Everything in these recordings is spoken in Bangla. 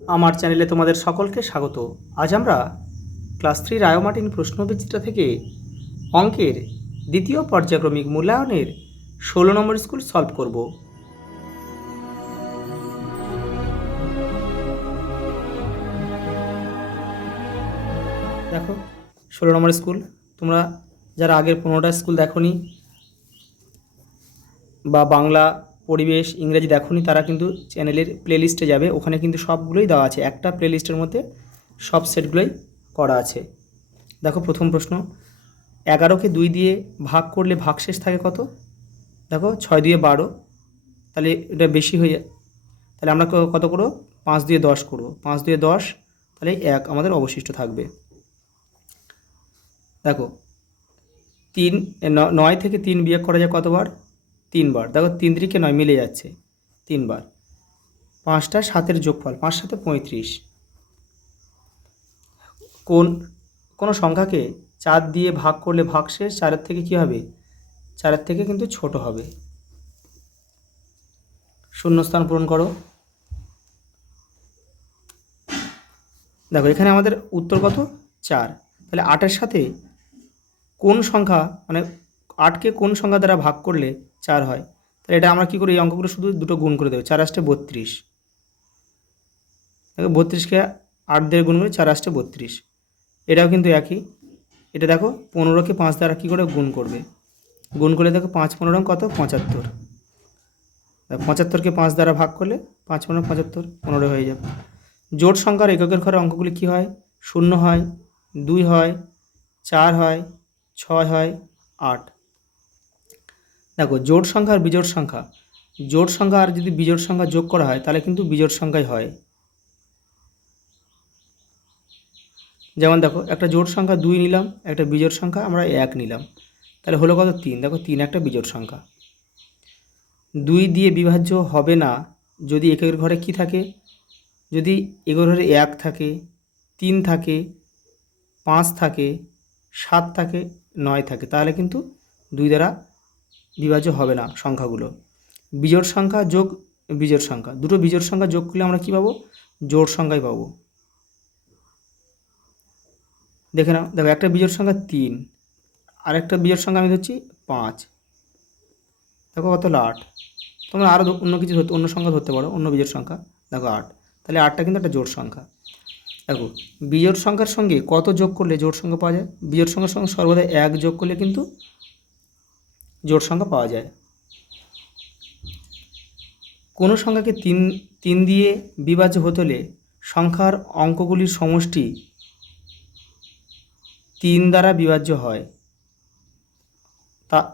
আমার চ্যানেলে তোমাদের সকলকে স্বাগত। আজ আমরা ক্লাস 3 রায়োমার্টিন প্রশ্নবিচিত্রা থেকে অঙ্কের দ্বিতীয় পর্যায়ক্রমিক মূল্যায়নের 16 নম্বর স্কুল সলভ করব। দেখো 16 নম্বর স্কুল, তোমরা যারা আগের 15টা স্কুল দেখোনি বা বাংলা, পরিবেশ, ইংরেজি দেখোনি, তারা কিন্তু চ্যানেলের প্লেলিস্টে যাবে, ওখানে কিন্তু সবগুলোই দেওয়া আছে। একটা প্লেলিস্টের মধ্যে সব সেটগুলোই করা আছে। দেখো প্রথম প্রশ্ন, 11কে 2 দিয়ে ভাগ করলে ভাগশেষ থাকে কত? দেখো 6 দিয়ে 12, তাহলে এটা বেশি হয়ে যায়, তাহলে আমরা কত করব? 5 দিয়ে 10 করব। 5 দিয়ে 10, তাহলে 1 আমাদের অবশিষ্ট থাকবে। দেখো 9 থেকে 3 বিয়োগ করা যায় কতবার? 3 বার। দেখো 3 3 9 মিলে যাচ্ছে 3 বার। 5টা 7-এর যোগফল, 5 7 35। কোনো সংখ্যাকে 4 দিয়ে ভাগ করলে ভাগশেষ 4-এর থেকে কী হবে? 4-এর থেকে কিন্তু ছোট হবে। শূন্যস্থান পূরণ করো। দেখো এখানে আমাদের উত্তর কত? 4। তাহলে 8-এর সাথে কোন সংখ্যা, মানে 8কে কোন সংখ্যা দ্বারা ভাগ করলে 4 হয়? তাহলে এটা আমরা কী করি? এই অঙ্কগুলো শুধু দুটো গুণ করে দেবো। 4 আসতে 32। দেখো 32কে 8 দিয়ে গুণ করে 4 আসতে 32। এটাও কিন্তু একই। এটা দেখো 15কে 5 দ্বারা কী করে গুণ করবে? গুণ করলে দেখো 5 15 কত? 75। 75কে 5 দ্বারা ভাগ করলে 5 15 75, 15 হয়ে যাবে। জোট সংখ্যার এককের ঘরে অঙ্কগুলি কী হয়? 0 হয়, 2 হয়, 4 হয়, 6 হয়, 8। দেখো জোট সংখ্যা আর বিজোড় সংখ্যা, জোট সংখ্যা আর যদি বিজোড় সংখ্যা যোগ করা হয় তাহলে কিন্তু বিজোড় সংখ্যাই হয়। যেমন দেখো একটা জোট সংখ্যা 2 নিলাম, একটা বিজোড় সংখ্যা আমরা 1 নিলাম, তাহলে হলো কত? 3। দেখো 3 একটা বিজোড় সংখ্যা। 2 দিয়ে বিভাজ্য হবে না যদি এককের ঘরে কি থাকে? যদি এককের ঘরে 1 থাকে, 3 থাকে, 5 থাকে, 7 থাকে, 9 থাকে, তাহলে কিন্তু 2 দ্বারা বিভাজ্য হবে না সংখ্যাগুলো। বিজোড় সংখ্যা যোগ বিজোড় সংখ্যা, দুটো বিজোড় সংখ্যা যোগ করলে আমরা কী পাবো? জোড় সংখ্যাই পাবো। দেখে নাও, দেখো একটা বিজোড় সংখ্যা 3, আর একটা বিজোড় সংখ্যা আমি ধরছি 5। দেখো কত হলো? 8। তোমরা আরও অন্য কিছু ধরতে, অন্য সংখ্যা ধরতে পারো, অন্য বিজোড় সংখ্যা। দেখো 8, তাহলে 8টা কিন্তু একটা জোড় সংখ্যা। দেখো বিজোড় সংখ্যার সঙ্গে কত যোগ করলে জোড় সংখ্যা পাওয়া যায়? বিজোড় সংখ্যার সঙ্গে সর্বদা 1 যোগ করলে কিন্তু জোড় সংখ্যা পাওয়া যায়। কোনো সংখ্যাকে 3 দিয়ে বিভাজ্য হতে হলে সংখ্যার অঙ্কগুলির সমষ্টি 3 দ্বারা বিভাজ্য হয়,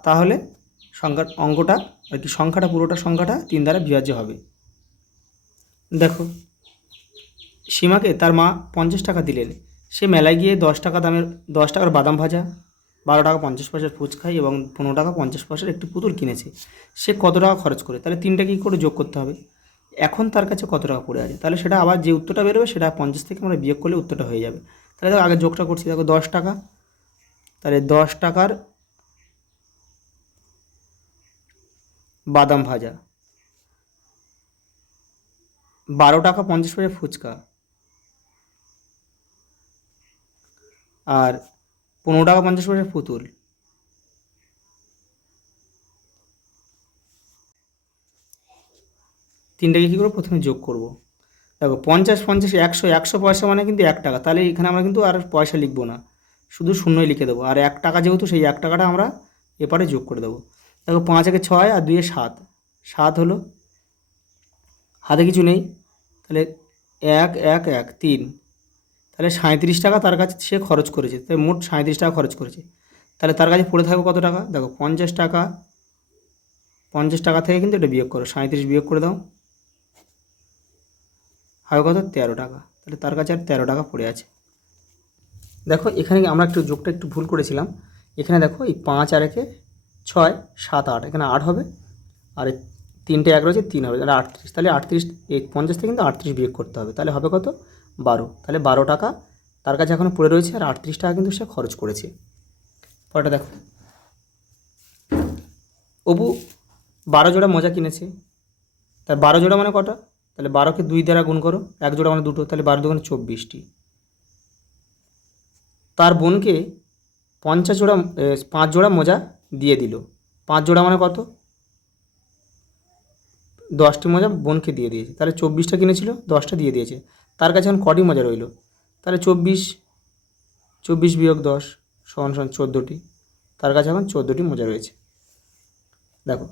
তাহলে সংখ্যার অঙ্কটা আর কি, সংখ্যাটা পুরোটা সংখ্যাটা 3 দ্বারা বিভাজ্য হবে। দেখো সীমাকে তার মা 50 টাকা দিলেন। সে মেলায় গিয়ে 10 টাকা দামের 10 টাকার বাদাম ভাজা, 12 টাকা 50 পয়সার ফুচকাই এবং 15 টাকা 50 পয়সার একটি পুতুল কিনেছে। সে কত টাকা খরচ করে? তাহলে 3টা কী করে যোগ করতে হবে? এখন তার কাছে কত টাকা পড়ে আছে, তাহলে সেটা আবার যে উত্তরটা বেরোবে সেটা 50 থেকে আমরা বিয়োগ করলে উত্তরটা হয়ে যাবে। তাহলে দেখো আগে যোগটা করছি। দেখো 10 টাকা, তাহলে 10 টাকার বাদাম ভাজা, 12 টাকা 50 পয়সা ফুচকা, আর 15 টাকা 50 পয়সা পুতুল। তিনটাকে কী করবো? প্রথমে যোগ করব। দেখো 50 50 100, 100 পয়সা মানে কিন্তু 1 টাকা, তাহলে এখানে আমরা কিন্তু আর পয়সা লিখবো না, শুধু শূন্যই লিখে দেবো। আর 1 টাকা যেহেতু, সেই 1 টাকাটা আমরা এপারে যোগ করে দেবো। দেখো 5 একে 6 আর 2 এ 7, 7 হলো, হাতে কিছু নেই, তাহলে 1 1 1 3, তাহলে 37 টাকা তার কাছে সে খরচ করেছে, তাই মোট 37 টাকা খরচ করেছে। তাহলে তার কাছে পড়ে থাকবে কত টাকা? দেখো 50 টাকা, 50 টাকা থেকে কিন্তু এটা বিয়োগ করো, 37 বিয়োগ করে দাও, হবে কত? 13 টাকা। তাহলে তার কাছে আর 13 টাকা পড়ে আছে। দেখো এখানে আমরা একটু যোগটা একটু ভুল করেছিলাম। এখানে দেখো এই 5 আর 1 6 7 8, এখানে 8 হবে, আর 3টে 1 রয়েছে 3 হবে, তাহলে 38। তাহলে 38, এই 50 থেকে কিন্তু 38 বিয়োগ করতে হবে, তাহলে হবে কত? 12। তাহলে 12 টাকা তার কাছে এখন পড়ে রয়েছে, আর 38 টাকা কিন্তু সে খরচ করেছে। পরেটা দেখো, অপু 12 জোড়া মোজা কিনেছে, তার 12 জোড়া মানে কটা? তাহলে 12কে 2 দ্বারা গুণ করো, এক জোড়া মানে দুটো, তাহলে 12 দুগুণে 24টি। তার বোনকে 50 জোড়া 5 জোড়া মোজা দিয়ে দিল। 5 জোড়া মানে কত? 10টি মোজা বোনকে দিয়ে দিয়েছে, তাহলে 24টা কিনেছিল, 10টা দিয়ে দিয়েছে। তার কাছে এখন কটি মোজা রইল? তাহলে 24 বিয়োগ 10 সমান 14টি। তার কাছে এখন 14টি মোজা রয়েছে। দেখো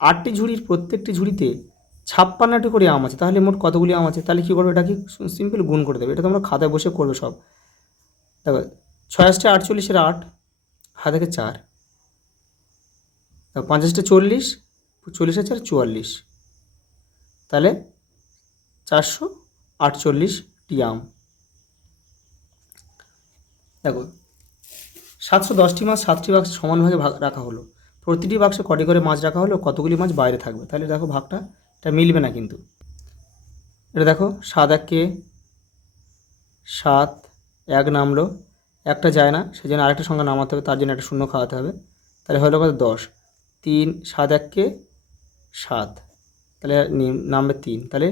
8টি ঝুড়ির প্রত্যেকটি ঝুড়িতে 56টি করে আম আছে, তাহলে মোট কতগুলি আম আছে? তাহলে কী করবে, এটা কি সিম্পল গুণ করে দেবে। এটা তোমরা খাতায় বসে করবে সব। দেখো 6 48 8, হাত থেকে 4, দেখো 50 40, 40 4 44, তাহলে 448টি আম। দেখো 710টি মাছ 7টি বাক্সে সমানভাগে ভাগ রাখা হলো। প্রতিটি বাক্সে কটি করে মাছ রাখা হলো, কতগুলি মাছ বাইরে থাকবে? তাহলে দেখো ভাগটা এটা মিলবে না কিন্তু। এটা দেখো 7 1 7, 1 নামলো, একটা যায় না, সেই জন্য আরেকটা সংখ্যা নামাতে হবে, তার জন্য একটা শূন্য খাওয়াতে হবে। তাহলে হলো কত? 10। 3 7 1 7, তাহলে নামবে 3। তাহলে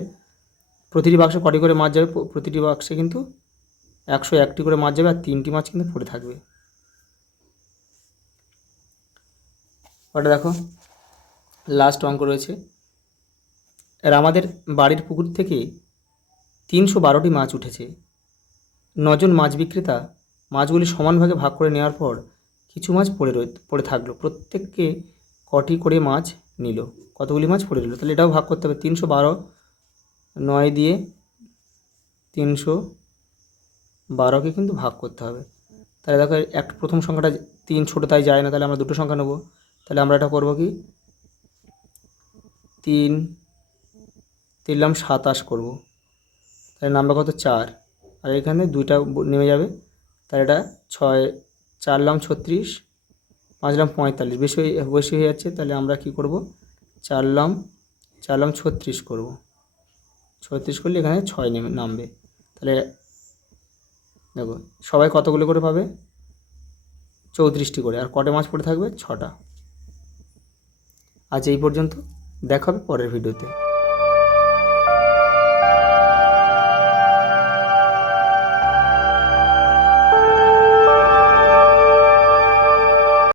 প্রতিটি বাক্সে কটি করে মাছ যাবে? প্রতিটি বাক্সে কিন্তু 101টি করে মাছ যাবে, আর 3টি মাছ কিন্তু পড়ে থাকবে। ওটা দেখো লাস্ট অঙ্ক রয়েছে। আর আমাদের বাড়ির পুকুর থেকে 312টি মাছ উঠেছে। 9 জন মাছ বিক্রেতা মাছগুলি সমানভাগে ভাগ করে নেওয়ার পর কিছু মাছ পড়ে থাকলো। প্রত্যেককে কটি করে মাছ নিল, কতগুলি মাছ পড়ে রইল? তাহলে এটাও ভাগ করতে হবে। 312 9 দিয়ে 312কে কিন্তু ভাগ করতে হবে। তাহলে দেখো প্রথম সংখ্যাটা 3 ছোটো, তাই যায় না, তাহলে আমরা দুটো সংখ্যা নেব। তাহলে আমরা এটা করবো কি, 3 3 27 করবো, তাহলে নাম্বার কত? 4, আর এখানে 2টা নেমে যাবে, তাহলে এটা 6 4 36, 5 45, বেশি হয়ে যাচ্ছে। তাহলে আমরা কি করব, 4 36 করব। 36 করলে এখানে 6 নামবে। তাহলে দেখো সবাই কতগুলো করে পাবে? 34টি করে। আর কটে মাছ পড়ে থাকবে? 6টা। আজ এই পর্যন্ত, দেখা হবে পরের ভিডিওতে।